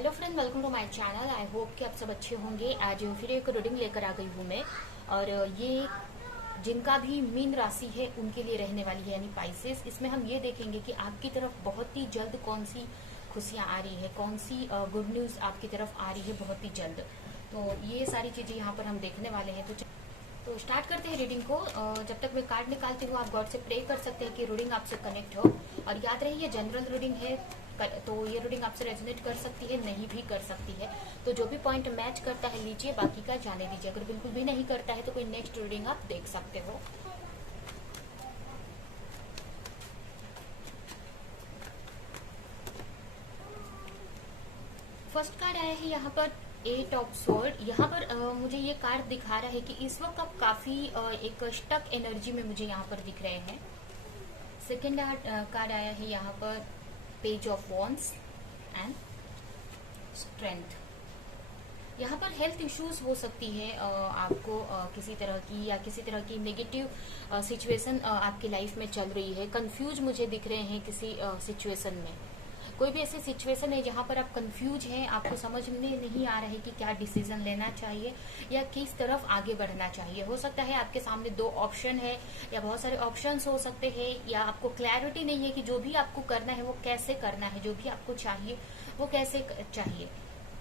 Hello friend, welcome to my channel. I hope कि आप सब अच्छे होंगे। आज फिर एक रीडिंग लेकर आ गई हूँ मैं। और ये जिनका भी मीन राशि है उनके लिए रहने वाली है, यानी पाइसेस। इसमें हम ये देखेंगे कि आपकी तरफ बहुत ही जल्द कौन सी खुशियाँ आ रही है, कौन सी गुड न्यूज़ आपकी तरफ आ रही है बहुत ही जल्द। तो ये सारी चीज़ें यहाँ पर हम देखने वाले हैं। तो स्टार्ट करते हैं रीडिंग को। जब तक मैं कार्ड निकालती हूँ, आप गॉड से प्रे कर सकते हैं कि रीडिंग आपसे कनेक्ट हो। और याद रही, ये जनरल रीडिंग है, तो ये रीडिंग आपसे रेजोनेट कर सकती है, नहीं भी कर सकती है। तो जो भी पॉइंट मैच करता है लीजिए, बाकी का जाने दीजिए। अगर बिल्कुल भी नहीं करता है तो कोई नेक्स्ट रीडिंग आप देख सकते हो। फर्स्ट कार्ड आया है यहाँ पर 8 ऑफ स्वॉर्ड। यहाँ पर मुझे ये कार्ड दिखा रहा है कि इस वक्त आप काफी एक स्टक एनर्जी में मुझे यहाँ पर दिख रहे हैं। सेकेंड कार्ड आया है यहाँ पर page of wands and strength. यहाँ पर हेल्थ इश्यूज हो सकती है आपको किसी तरह की, या किसी तरह की नेगेटिव सिचुएशन आपकी लाइफ में चल रही है। कंफ्यूज मुझे दिख रहे हैं किसी सिचुएशन में। कोई भी ऐसी सिचुएशन है जहाँ पर आप कंफ्यूज हैं, आपको समझ में नहीं आ रहा है कि क्या डिसीजन लेना चाहिए या किस तरफ आगे बढ़ना चाहिए। हो सकता है आपके सामने दो ऑप्शन है या बहुत सारे ऑप्शंस हो सकते हैं, या आपको क्लैरिटी नहीं है कि जो भी आपको करना है वो कैसे करना है, जो भी आपको चाहिए वो कैसे चाहिए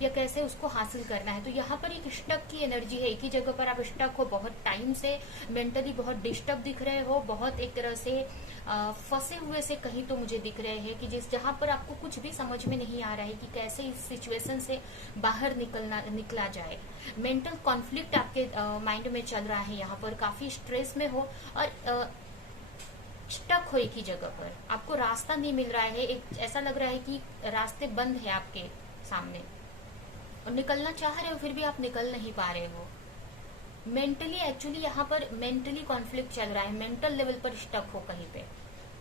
या कैसे उसको हासिल करना है। तो यहाँ पर एक स्टक की एनर्जी है, एक ही जगह पर आप स्टक हो, बहुत टाइम से मेंटली बहुत डिस्टर्ब दिख रहे हो, बहुत एक तरह से फंसे हुए से कहीं तो मुझे दिख रहे हैं कि जहाँ पर आपको कुछ भी समझ में नहीं आ रहा है कि कैसे इस सिचुएशन से बाहर निकला जाए। मेंटल कॉन्फ्लिक्ट आपके माइंड में चल रहा है, यहाँ पर काफी स्ट्रेस में हो और स्टक हो एक ही जगह पर, आपको रास्ता नहीं मिल रहा है। एक ऐसा लग रहा है कि रास्ते बंद है आपके सामने और निकलना चाह रहे हो फिर भी आप निकल नहीं पा रहे हो। मेंटली एक्चुअली यहाँ पर मेंटली कॉन्फ्लिक्ट चल रहा है, मेंटल लेवल पर स्टक हो कहीं पे।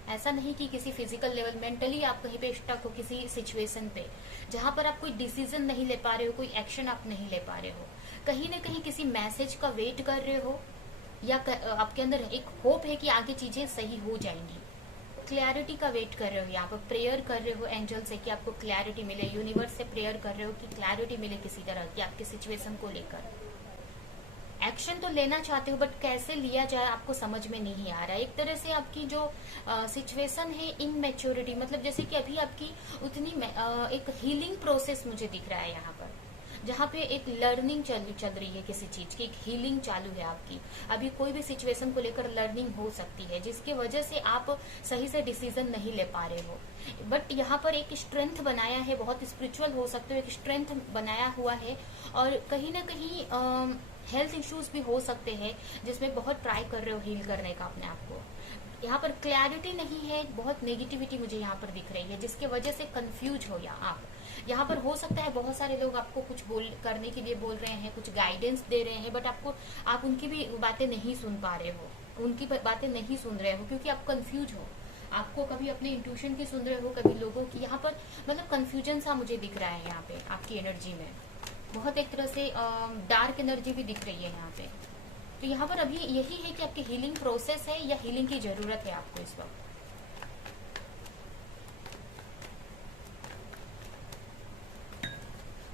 ऐसा नहीं कि किसी फिजिकल लेवल, मेंटली आप कहीं पे स्टक हो किसी सिचुएशन पे, जहां पर आप कोई डिसीजन नहीं ले पा रहे हो, कोई एक्शन आप नहीं ले पा रहे हो। कहीं ना कहीं किसी मैसेज का वेट कर रहे हो, या आपके अंदर एक होप है कि आगे चीजें सही हो जाएंगी। क्लैरिटी का वेट कर रहे हो, यहाँ पर प्रेयर कर रहे हो एंजल से कि आपको क्लैरिटी मिले। यूनिवर्स से प्रेयर कर रहे हो कि क्लैरिटी मिले किसी तरह की आपके सिचुएशन को लेकर। एक्शन तो लेना चाहते हो बट कैसे लिया जाए आपको समझ में नहीं आ रहा है। एक तरह से आपकी जो सिचुएशन है इनमेच्योरिटी, मतलब जैसे कि अभी आपकी उतनी एक हीलिंग प्रोसेस मुझे दिख रहा है यहाँ पर, जहाँ पे एक लर्निंग चल रही है किसी चीज की, एक हीलिंग चालू है आपकी। अभी कोई भी सिचुएशन को लेकर लर्निंग हो सकती है जिसकी वजह से आप सही से डिसीजन नहीं ले पा रहे हो। बट यहाँ पर एक स्ट्रेंथ बनाया है, बहुत स्पिरिचुअल हो सकते हो, एक स्ट्रेंथ बनाया हुआ है। और कहीं ना कहीं हेल्थ इश्यूज भी हो सकते हैं जिसमें बहुत ट्राई कर रहे हो हील करने का अपने आप को। यहाँ पर क्लैरिटी नहीं है, बहुत नेगेटिविटी मुझे यहाँ पर दिख रही है, जिसके वजह से कंफ्यूज हो या आप। यहाँ पर हो सकता है बहुत सारे लोग आपको कुछ करने के लिए बोल रहे हैं, कुछ गाइडेंस दे रहे हैं, बट आप उनकी भी बातें नहीं सुन पा रहे हो, उनकी बातें नहीं सुन रहे हो क्योंकि आप कंफ्यूज हो। आपको कभी अपने इंट्यूशन की सुन रहे हो, कभी लोगों की। यहाँ पर मतलब कंफ्यूजन सा मुझे दिख रहा है यहाँ पे आपकी एनर्जी में। बहुत एक तरह से डार्क एनर्जी भी दिख रही है यहाँ पे। तो यहाँ पर अभी यही है कि आपकी हीलिंग प्रोसेस है या हीलिंग की जरूरत है आपको इस वक्त।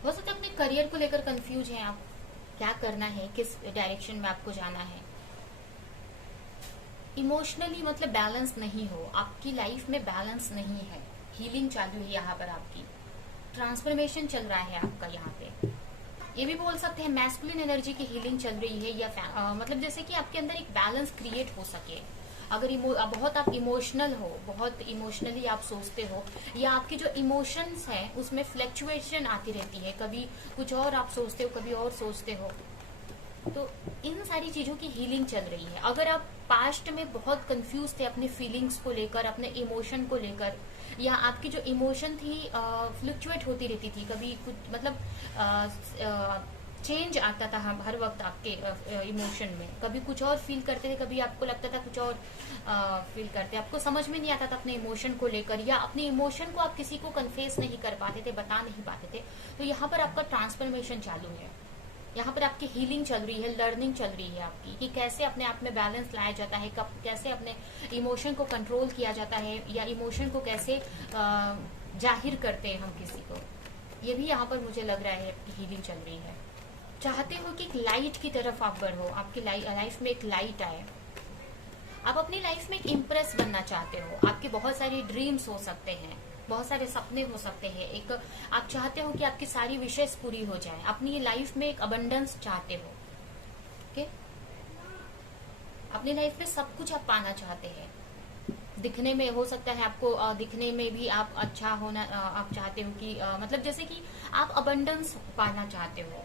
हो सकता है अपने करियर को लेकर कंफ्यूज हैं आप, क्या करना है, किस डायरेक्शन में आपको जाना है। इमोशनली मतलब बैलेंस नहीं हो, आपकी लाइफ में बैलेंस नहीं है। हीलिंग चालू है यहाँ पर आपकी, ट्रांसफॉर्मेशन चल रहा है आपका यहाँ पे। ये भी बोल सकते हैं मैस्कुलिन एनर्जी की हीलिंग चल रही है, या मतलब जैसे कि आपके अंदर एक बैलेंस क्रिएट हो सके। अगर बहुत आप इमोशनल हो, बहुत इमोशनली आप सोचते हो, या आपके जो इमोशंस हैं उसमें फ्लक्चुएशन आती रहती है, कभी कुछ और आप सोचते हो, कभी और सोचते हो। तो इन सारी चीजों की हीलिंग चल रही है। अगर आप पास्ट में बहुत कंफ्यूज थे अपने फीलिंग्स को लेकर, अपने इमोशन को लेकर, या आपकी जो इमोशन थी फ्लक्चुएट होती रहती थी, कभी कुछ मतलब चेंज आता था हर वक्त आपके इमोशन में, कभी कुछ और फील करते थे, कभी आपको लगता था कुछ और फील करते, आपको समझ में नहीं आता था अपने इमोशन को लेकर, या अपने इमोशन को आप किसी को कन्फेस नहीं कर पाते थे, बता नहीं पाते थे। तो यहाँ पर आपका ट्रांसफॉर्मेशन चालू है, यहाँ पर आपकी हीलिंग चल रही है, लर्निंग चल रही है आपकी कि कैसे अपने आप में बैलेंस लाया जाता है, कब कैसे अपने इमोशन को कंट्रोल किया जाता है, या इमोशन को कैसे जाहिर करते हैं हम किसी को। ये भी यहाँ पर मुझे लग रहा है आपकी हीलिंग चल रही है। चाहते हो कि एक लाइट की तरफ आप बढ़ो, आपकी लाइफ में एक लाइट आए। आप अपनी लाइफ में एक इम्प्रेस बनना चाहते हो। आपके बहुत सारे ड्रीम्स हो सकते हैं, बहुत सारे सपने हो सकते हैं। एक आप चाहते हो कि आपकी सारी विशेष पूरी हो जाए, अपनी लाइफ में एक अबंडेंस चाहते हो। ओके, अपनी लाइफ में सब कुछ आप पाना चाहते हैं। दिखने में हो सकता है आपको दिखने में भी आप अच्छा होना आप चाहते हो कि मतलब जैसे कि आप अबंडेंस पाना चाहते हो,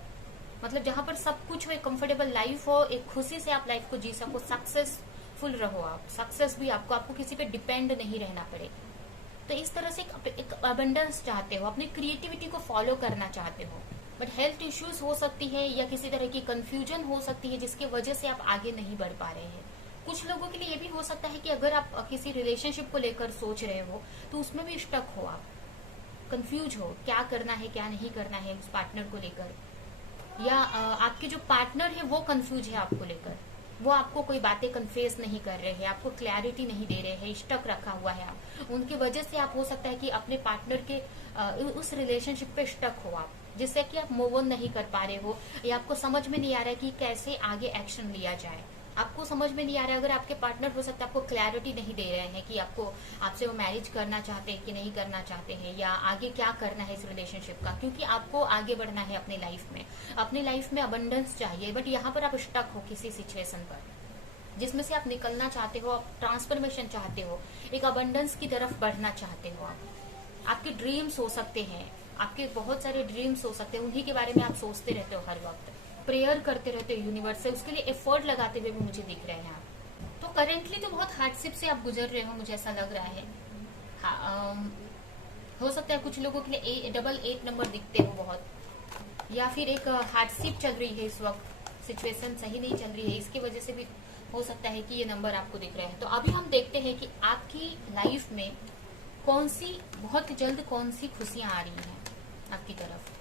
मतलब जहां पर सब कुछ हो, एक कंफर्टेबल लाइफ हो, एक खुशी से आप लाइफ को जी सको, सक्सेसफुल रहो आप, सक्सेस भी आपको किसी पे डिपेंड नहीं रहना पड़े। तो इस तरह से एक अबंडेंस चाहते हो, अपनी क्रिएटिविटी को फॉलो करना चाहते हो। बट हेल्थ इश्यूज हो सकती है या किसी तरह की कंफ्यूजन हो सकती है जिसकी वजह से आप आगे नहीं बढ़ पा रहे हैं। कुछ लोगों के लिए ये भी हो सकता है कि अगर आप किसी रिलेशनशिप को लेकर सोच रहे हो तो उसमें भी स्टक हो, आप कंफ्यूज हो, क्या करना है क्या नहीं करना है उस पार्टनर को लेकर, या आपके जो पार्टनर है वो कंफ्यूज है आपको लेकर, वो आपको कोई बातें कन्फेस नहीं कर रहे हैं, आपको क्लैरिटी नहीं दे रहे हैं, स्टक रखा हुआ है आप। उनकी वजह से आप हो सकता है कि अपने पार्टनर के उस रिलेशनशिप पे स्टक हो आप, जिससे कि आप मूव ऑन नहीं कर पा रहे हो, या आपको समझ में नहीं आ रहा है कि कैसे आगे एक्शन लिया जाए। आपको समझ में नहीं आ रहा है, अगर आपके पार्टनर हो सकता है आपको क्लैरिटी नहीं दे रहे हैं कि आपसे वो मैरिज करना चाहते हैं कि नहीं करना चाहते हैं, या आगे क्या करना है इस रिलेशनशिप का, क्योंकि आपको आगे बढ़ना है अपनी लाइफ में, अपनी लाइफ में अबंडेंस चाहिए। बट यहाँ पर आप स्टक हो किसी सिचुएशन पर जिसमें से आप निकलना चाहते हो, आप ट्रांसफॉर्मेशन चाहते हो, एक अबंडेंस की तरफ बढ़ना चाहते हो। आपके ड्रीम्स हो सकते हैं, आपके बहुत सारे ड्रीम्स हो सकते हैं, उन्हीं के बारे में आप सोचते रहते हो, हर वक्त प्रेयर करते रहते हो यूनिवर्स से, उसके लिए एफर्ट लगाते हुए भी मुझे दिख रहे हैं आप। तो करेंटली तो बहुत हार्डशिप से आप गुजर रहे हो, मुझे ऐसा लग रहा है। हाँ, हो सकता है कुछ लोगों के लिए 888 नंबर दिखते हो बहुत, या फिर एक हार्डशिप चल रही है इस वक्त, सिचुएशन सही नहीं चल रही है, इसकी वजह से भी हो सकता है कि ये नंबर आपको दिख रहे हैं। तो अभी हम देखते हैं कि आपकी लाइफ में बहुत जल्द कौन सी खुशियां आ रही हैं आपकी तरफ।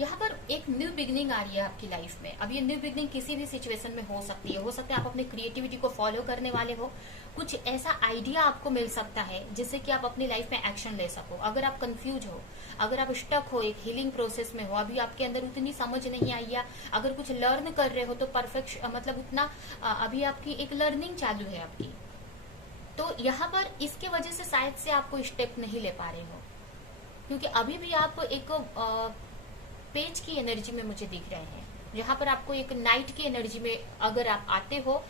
यहाँ पर एक न्यू बिगनिंग आ रही है आपकी लाइफ में। अब ये न्यू बिगनिंग किसी भी सिचुएशन में हो सकती है। हो सकता है आप अपनी क्रिएटिविटी को फॉलो करने वाले हो, कुछ ऐसा आइडिया आपको मिल सकता है जिससे कि आप अपनी लाइफ में एक्शन ले सको। अगर आप कंफ्यूज हो, अगर आप स्टक हो, एक हीलिंग प्रोसेस में हो, अभी आपके अंदर उतनी समझ नहीं आई, या अगर कुछ लर्न कर रहे हो तो परफेक्ट मतलब उतना अभी आपकी एक लर्निंग चालू है आपकी, तो यहाँ पर इसके वजह से शायद से आपको स्टेप नहीं ले पा रहे हो, क्योंकि अभी भी आप एक पेज की एनर्जी में मुझे दिख रहे हैं, जहां पर आपको एक नाइट की एनर्जी में अगर आप आते हो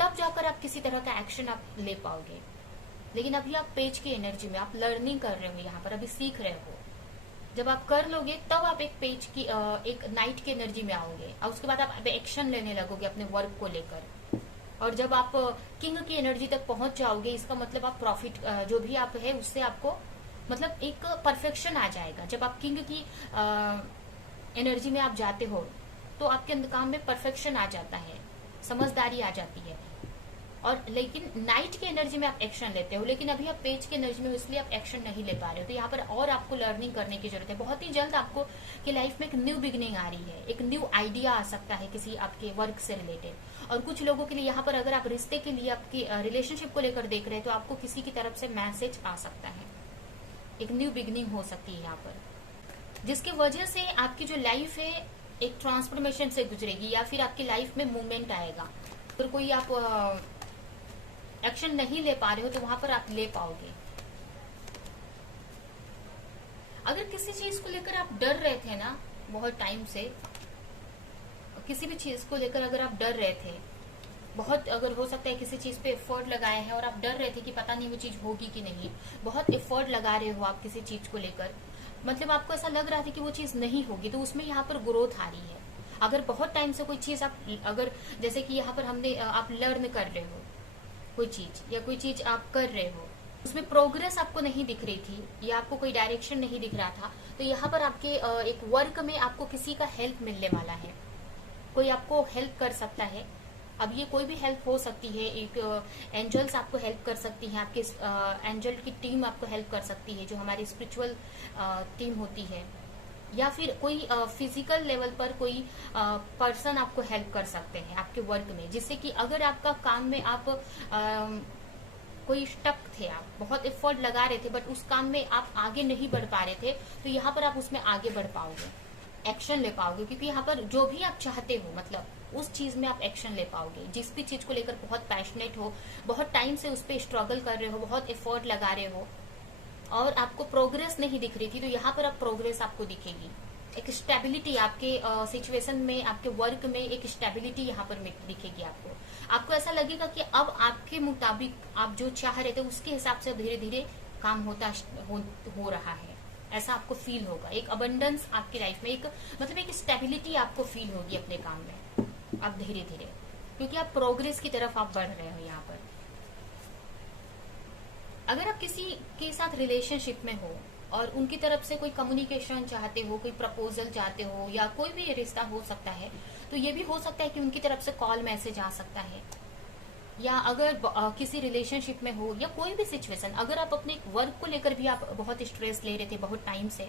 तब जाकर आप किसी तरह का एक्शन आप ले पाओगे। लेकिन अभी आप पेज की एनर्जी में, आप लर्निंग कर रहे हो, यहाँ पर अभी सीख रहे हो। जब आप कर लोगे तब आप एक पेज की एक नाइट की एनर्जी में आओगे, और उसके बाद आप एक्शन लेने लगोगे अपने वर्क को लेकर। और जब आप किंग की एनर्जी तक पहुंच जाओगे, इसका मतलब आप प्रॉफिट जो भी आप है उससे आपको मतलब एक परफेक्शन आ जाएगा। जब आप किंग की एनर्जी में आप जाते हो तो आपके अंदर काम में परफेक्शन आ जाता है, समझदारी आ जाती है। और लेकिन नाइट की एनर्जी में आप एक्शन लेते हो, लेकिन अभी आप पेज की एनर्जी में, इसलिए आप एक्शन नहीं ले पा रहे हो। तो यहाँ पर और आपको लर्निंग करने की जरूरत है। बहुत ही जल्द आपको की लाइफ में एक न्यू बिगनिंग आ रही है, एक न्यू आइडिया आ सकता है किसी आपके वर्क से रिलेटेड। और कुछ लोगों के लिए यहाँ पर अगर आप रिश्ते के लिए, आपकी रिलेशनशिप को लेकर देख रहे हैं, तो आपको किसी की तरफ से मैसेज आ सकता है, एक न्यू बिगनिंग हो सकती है यहाँ पर, जिसकी वजह से आपकी जो लाइफ है एक ट्रांसफॉर्मेशन से गुजरेगी, या फिर आपकी लाइफ में मूवमेंट आएगा। फिर कोई आप एक्शन नहीं ले पा रहे हो तो वहां पर आप ले पाओगे। अगर किसी चीज को लेकर आप डर रहे थे ना बहुत टाइम से, किसी भी चीज को लेकर अगर आप डर रहे थे बहुत, अगर हो सकता है किसी चीज पे एफर्ट लगाए हैं और आप डर रहे थे कि पता नहीं वो चीज होगी कि नहीं, बहुत एफर्ट लगा रहे हो आप किसी चीज को लेकर, मतलब आपको ऐसा लग रहा था कि वो चीज नहीं होगी, तो उसमें यहाँ पर ग्रोथ आ रही है। अगर बहुत टाइम से कोई चीज आप, अगर जैसे कि यहाँ पर हमने आप लर्न कर रहे हो कोई चीज, या कोई चीज आप कर रहे हो, उसमें प्रोग्रेस आपको नहीं दिख रही थी, या आपको कोई डायरेक्शन नहीं दिख रहा था, तो यहाँ पर आपके एक वर्क में आपको किसी का हेल्प मिलने वाला है, कोई आपको हेल्प कर सकता है। अब ये कोई भी हेल्प हो सकती है, एक एंजल्स आपको हेल्प कर सकती हैं, आपके एंजल की टीम आपको हेल्प कर सकती है, जो हमारी स्पिरिचुअल टीम होती है, या फिर कोई फिजिकल लेवल पर कोई पर्सन आपको हेल्प कर सकते हैं आपके वर्क में, जिससे कि अगर आपका काम में आप कोई स्टक थे, आप बहुत एफर्ट लगा रहे थे बट उस काम में आप आगे नहीं बढ़ पा रहे थे, तो यहाँ पर आप उसमें आगे बढ़ पाओगे, एक्शन ले पाओगे, क्योंकि यहाँ पर जो भी आप चाहते हो मतलब उस चीज में आप एक्शन ले पाओगे। जिस भी चीज को लेकर बहुत पैशनेट हो, बहुत टाइम से उस पर स्ट्रगल कर रहे हो, बहुत एफर्ट लगा रहे हो और आपको प्रोग्रेस नहीं दिख रही थी, तो यहाँ पर अब प्रोग्रेस आपको दिखेगी। एक स्टेबिलिटी आपके सिचुएशन में, आपके वर्क में एक स्टेबिलिटी यहाँ पर दिखेगी आपको। आपको ऐसा लगेगा कि अब आपके मुताबिक आप जो चाह रहे थे उसके हिसाब से धीरे धीरे काम हो रहा है, ऐसा आपको फील होगा। एक अबंडेंस आपकी लाइफ में, एक मतलब एक स्टेबिलिटी आपको फील होगी अपने काम में अब धीरे धीरे, क्योंकि आप प्रोग्रेस की तरफ आप बढ़ रहे हो यहाँ पर। अगर आप किसी के साथ रिलेशनशिप में हो और उनकी तरफ से कोई कम्युनिकेशन चाहते हो, कोई प्रपोजल चाहते हो या कोई भी रिश्ता हो सकता है, तो ये भी हो सकता है कि उनकी तरफ से कॉल मैसेज आ सकता है। या अगर किसी रिलेशनशिप में हो या कोई भी सिचुएशन, अगर आप अपने वर्क को लेकर भी आप बहुत स्ट्रेस ले रहे थे बहुत टाइम से,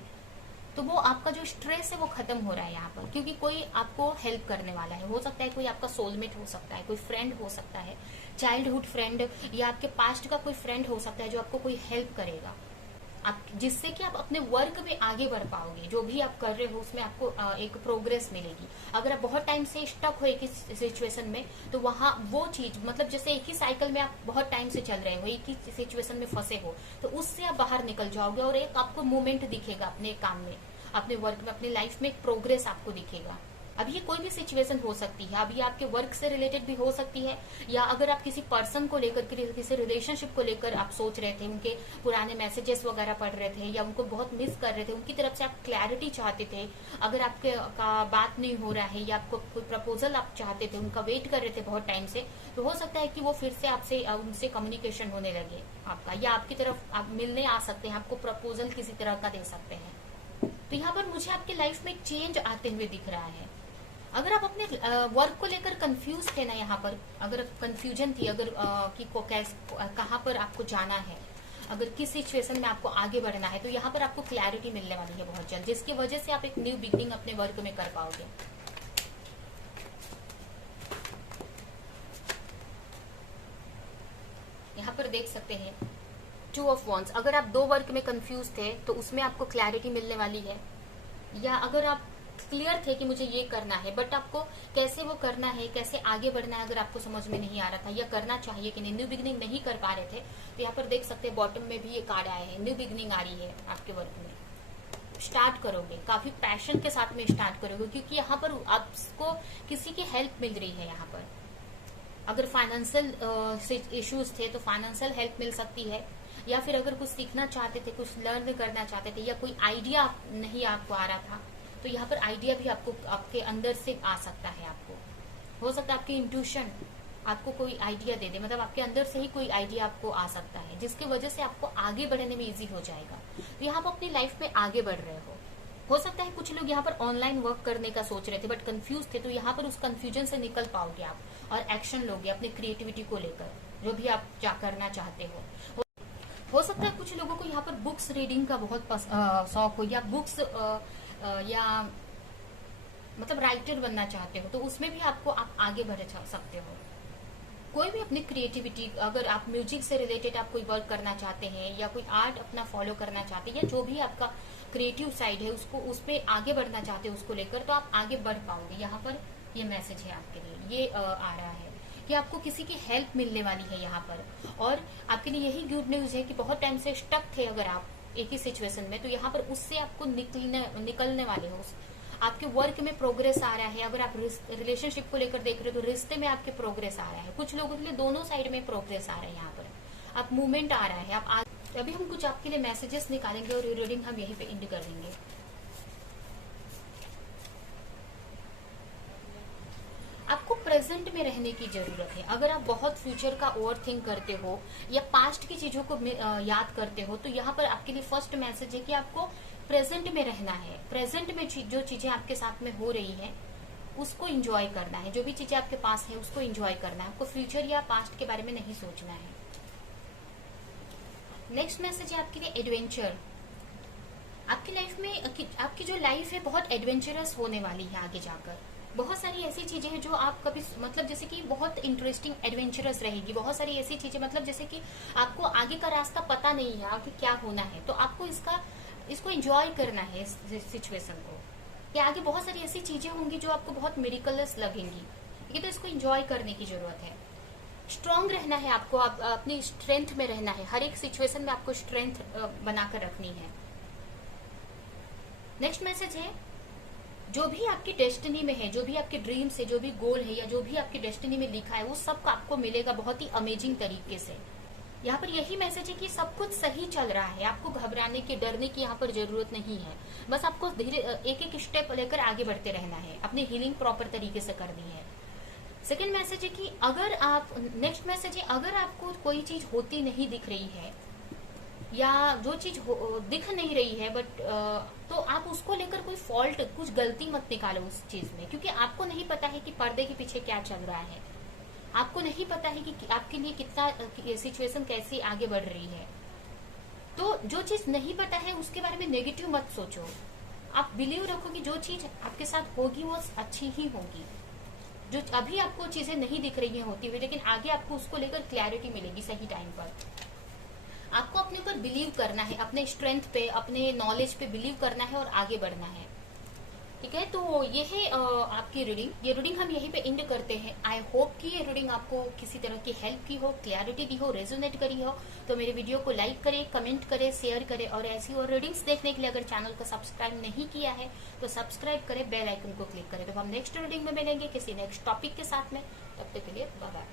तो वो आपका जो स्ट्रेस है वो खत्म हो रहा है यहाँ पर, क्योंकि कोई आपको हेल्प करने वाला है। हो सकता है कोई आपका सोलमेट हो सकता है, कोई फ्रेंड हो सकता है, चाइल्डहुड फ्रेंड या आपके पास्ट का कोई फ्रेंड हो सकता है जो आपको कोई हेल्प करेगा, आप जिससे कि आप अपने वर्क में आगे बढ़ पाओगे। जो भी आप कर रहे हो उसमें आपको एक प्रोग्रेस मिलेगी। अगर आप बहुत टाइम से स्टक हो एक ही सिचुएशन में, तो वहाँ वो चीज मतलब जैसे एक ही साइकिल में आप बहुत टाइम से चल रहे हो, एक ही सिचुएशन में फंसे हो, तो उससे आप बाहर निकल जाओगे और एक आपको मूवमेंट दिखेगा अपने काम में, अपने वर्क में, अपने लाइफ में एक प्रोग्रेस आपको दिखेगा। अब ये कोई भी सिचुएशन हो सकती है, अभी आपके वर्क से रिलेटेड भी हो सकती है, या अगर आप किसी पर्सन को लेकर, किसी रिलेशनशिप को लेकर आप सोच रहे थे, उनके पुराने मैसेजेस वगैरह पढ़ रहे थे या उनको बहुत मिस कर रहे थे, उनकी तरफ से आप क्लैरिटी चाहते थे, अगर आपके का बात नहीं हो रहा है या आपको कोई प्रपोजल आप चाहते थे, उनका वेट कर रहे थे बहुत टाइम से, तो हो सकता है कि वो फिर से आपसे उनसे कम्युनिकेशन होने लगे आपका, या आपकी तरफ आप मिलने आ सकते हैं, आपको प्रपोजल किसी तरह का दे सकते हैं। तो यहाँ पर मुझे आपकी लाइफ में एक चेंज आते हुए दिख रहा है। अगर आप अपने वर्क को लेकर कंफ्यूज थे ना, यहाँ पर अगर कंफ्यूजन थी, अगर कि कहाँ पर आपको जाना है, अगर किस सिचुएशन में आपको आगे बढ़ना है, तो यहाँ पर आपको क्लैरिटी मिलने वाली है बहुत जल्द, जिसकी वजह से आप एक न्यू बिगिनिंग अपने वर्क में कर पाओगे। यहाँ पर देख सकते हैं 2 ऑफ wands। अगर आप 2 वर्क में कंफ्यूज थे तो उसमें आपको क्लैरिटी मिलने वाली है, या अगर आप क्लियर थे कि मुझे ये करना है बट आपको कैसे वो करना है, कैसे आगे बढ़ना है, अगर आपको समझ में नहीं आ रहा था या करना चाहिए कि नहीं, न्यू बिगिनिंग नहीं कर पा रहे थे, तो यहाँ पर देख सकते हैं बॉटम में भी ये कार्ड आया है, न्यू बिगिनिंग आ रही है आपके वर्क में। स्टार्ट करोगे, काफी पैशन के साथ में स्टार्ट करोगे, क्योंकि यहाँ पर आपको किसी की हेल्प मिल रही है। यहाँ पर अगर फाइनेंशियल इश्यूज थे तो फाइनेंशियल हेल्प मिल सकती है, या फिर अगर कुछ सीखना चाहते थे, कुछ लर्न करना चाहते थे, या कोई आइडिया नहीं आपको आ रहा था, तो यहाँ पर आइडिया भी आपको आपके अंदर से आ सकता है। आपको हो सकता है आपकी इंट्यूशन आपको कोई आइडिया दे दे, मतलब आपके अंदर से ही कोई आइडिया आपको आ सकता है, जिसकी वजह से आपको आगे बढ़ने में इजी हो जाएगा। तो यहाँ पर अपनी लाइफ में आगे बढ़ रहे हो सकता है कुछ लोग यहाँ पर ऑनलाइन वर्क करने का सोच रहे थे बट कंफ्यूज थे, तो यहाँ पर उस कंफ्यूजन से निकल पाओगे आप और एक्शन लोगे अपने क्रिएटिविटी को लेकर, जो भी आप करना चाहते हो सकता है कुछ लोगों को यहाँ पर बुक्स रीडिंग का बहुत शौक हो, या बुक्स या मतलब राइटर बनना चाहते हो, तो उसमें भी आपको आप आगे बढ़ सकते हो। कोई भी अपनी क्रिएटिविटी, अगर आप म्यूजिक से रिलेटेड आप कोई वर्क करना चाहते हैं या कोई आर्ट अपना फॉलो करना चाहते हैं, या जो भी आपका क्रिएटिव साइड है उसको उस पर आगे बढ़ना चाहते हैं उसको लेकर, तो आप आगे बढ़ पाओगे। यहाँ पर ये मैसेज है आपके लिए, ये आ रहा है कि आपको किसी की हेल्प मिलने वाली है यहाँ पर, और आपके लिए यही गुड न्यूज है कि बहुत टाइम से स्टक थे अगर आप एक ही सिचुएशन में, तो यहाँ पर उससे आपको निकलने वाले हो। आपके वर्क में प्रोग्रेस आ रहा है। अगर आप रिलेशनशिप को लेकर देख रहे हो तो रिश्ते में आपके प्रोग्रेस आ रहा है। कुछ लोगों के लिए दोनों साइड में प्रोग्रेस आ रहा है, यहाँ पर आप मूवमेंट आ रहा है। आप अभी हम कुछ आपके लिए मैसेजेस निकालेंगे और रीडिंग हम यहीं पे एंड कर देंगे। आपको प्रेजेंट में रहने की जरूरत है। अगर आप बहुत फ्यूचर का ओवर थिंक करते हो या पास्ट की चीजों को याद करते हो, तो यहाँ पर आपके लिए फर्स्ट मैसेज है कि आपको प्रेजेंट में रहना है। प्रेजेंट में जो चीजें आपके साथ में हो रही हैं उसको एंजॉय करना है। जो भी चीजें आपके पास है उसको एंजॉय करना है। आपको फ्यूचर या पास्ट के बारे में नहीं सोचना है। नेक्स्ट मैसेज है आपके लिए एडवेंचर। आपकी लाइफ में आपकी जो लाइफ है बहुत एडवेंचरस होने वाली है आगे जाकर। बहुत सारी ऐसी चीजें हैं जो आप कभी मतलब जैसे कि बहुत इंटरेस्टिंग एडवेंचरस रहेगी, बहुत सारी ऐसी चीजें मतलब जैसे कि आपको आगे का रास्ता पता नहीं है आगे क्या होना है, तो आपको इसको एंजॉय करना है इस सिचुएशन को, कि आगे बहुत सारी ऐसी चीजें होंगी जो आपको बहुत मिरेकलस लगेंगी, ठीक है। तो इसको एंजॉय करने की जरूरत है। स्ट्रांग रहना है आपको, आप अपनी स्ट्रेंथ में रहना है, हर एक सिचुएशन में आपको स्ट्रेंथ बनाकर रखनी है। नेक्स्ट मैसेज है, जो भी आपकी डेस्टिनी में है, जो भी आपके ड्रीम्स है, जो भी गोल है, या जो भी आपकी डेस्टिनी में लिखा है, वो सब आपको मिलेगा बहुत ही अमेजिंग तरीके से। यहाँ पर यही मैसेज है कि सब कुछ सही चल रहा है, आपको घबराने की, डरने की यहाँ पर जरूरत नहीं है। बस आपको धीरे एक एक स्टेप लेकर आगे बढ़ते रहना है, अपनी हीलिंग प्रॉपर तरीके से करनी है। सेकेंड मैसेज है कि अगर आप, नेक्स्ट मैसेज है, अगर आपको कोई चीज होती नहीं दिख रही है, या जो चीज दिख नहीं रही है बट तो आप उसको लेकर कोई फॉल्ट, कुछ गलती मत निकालो उस चीज में, क्योंकि आपको नहीं पता है कि पर्दे के पीछे क्या चल रहा है, आपको नहीं पता है कि आपके लिए कितना सिचुएशन कैसे आगे बढ़ रही है। तो जो चीज नहीं पता है उसके बारे में नेगेटिव मत सोचो, आप बिलीव रखो कि जो चीज आपके साथ होगी वो अच्छी ही होगी। जो अभी आपको चीजें नहीं दिख रही है होती हुई, लेकिन आगे आपको उसको लेकर क्लैरिटी मिलेगी सही टाइम पर। आपको अपने ऊपर बिलीव करना है, अपने स्ट्रेंथ पे, अपने नॉलेज पे बिलीव करना है और आगे बढ़ना है, ठीक है। तो ये है आपकी रीडिंग। ये रीडिंग हम यहीं पे एंड करते हैं। आई होप कि ये रीडिंग आपको किसी तरह की हेल्प की हो, क्लैरिटी दी हो, रेजोनेट करी हो। तो मेरे वीडियो को लाइक करें, कमेंट करें, शेयर करें, और ऐसी और रीडिंग्स देखने के लिए अगर चैनल को सब्सक्राइब नहीं किया है तो सब्सक्राइब करें, बेल आइकन को क्लिक करें। तो हम नेक्स्ट रीडिंग में मिलेंगे किसी नेक्स्ट टॉपिक के साथ में, तब तक के लिए बाय बाय।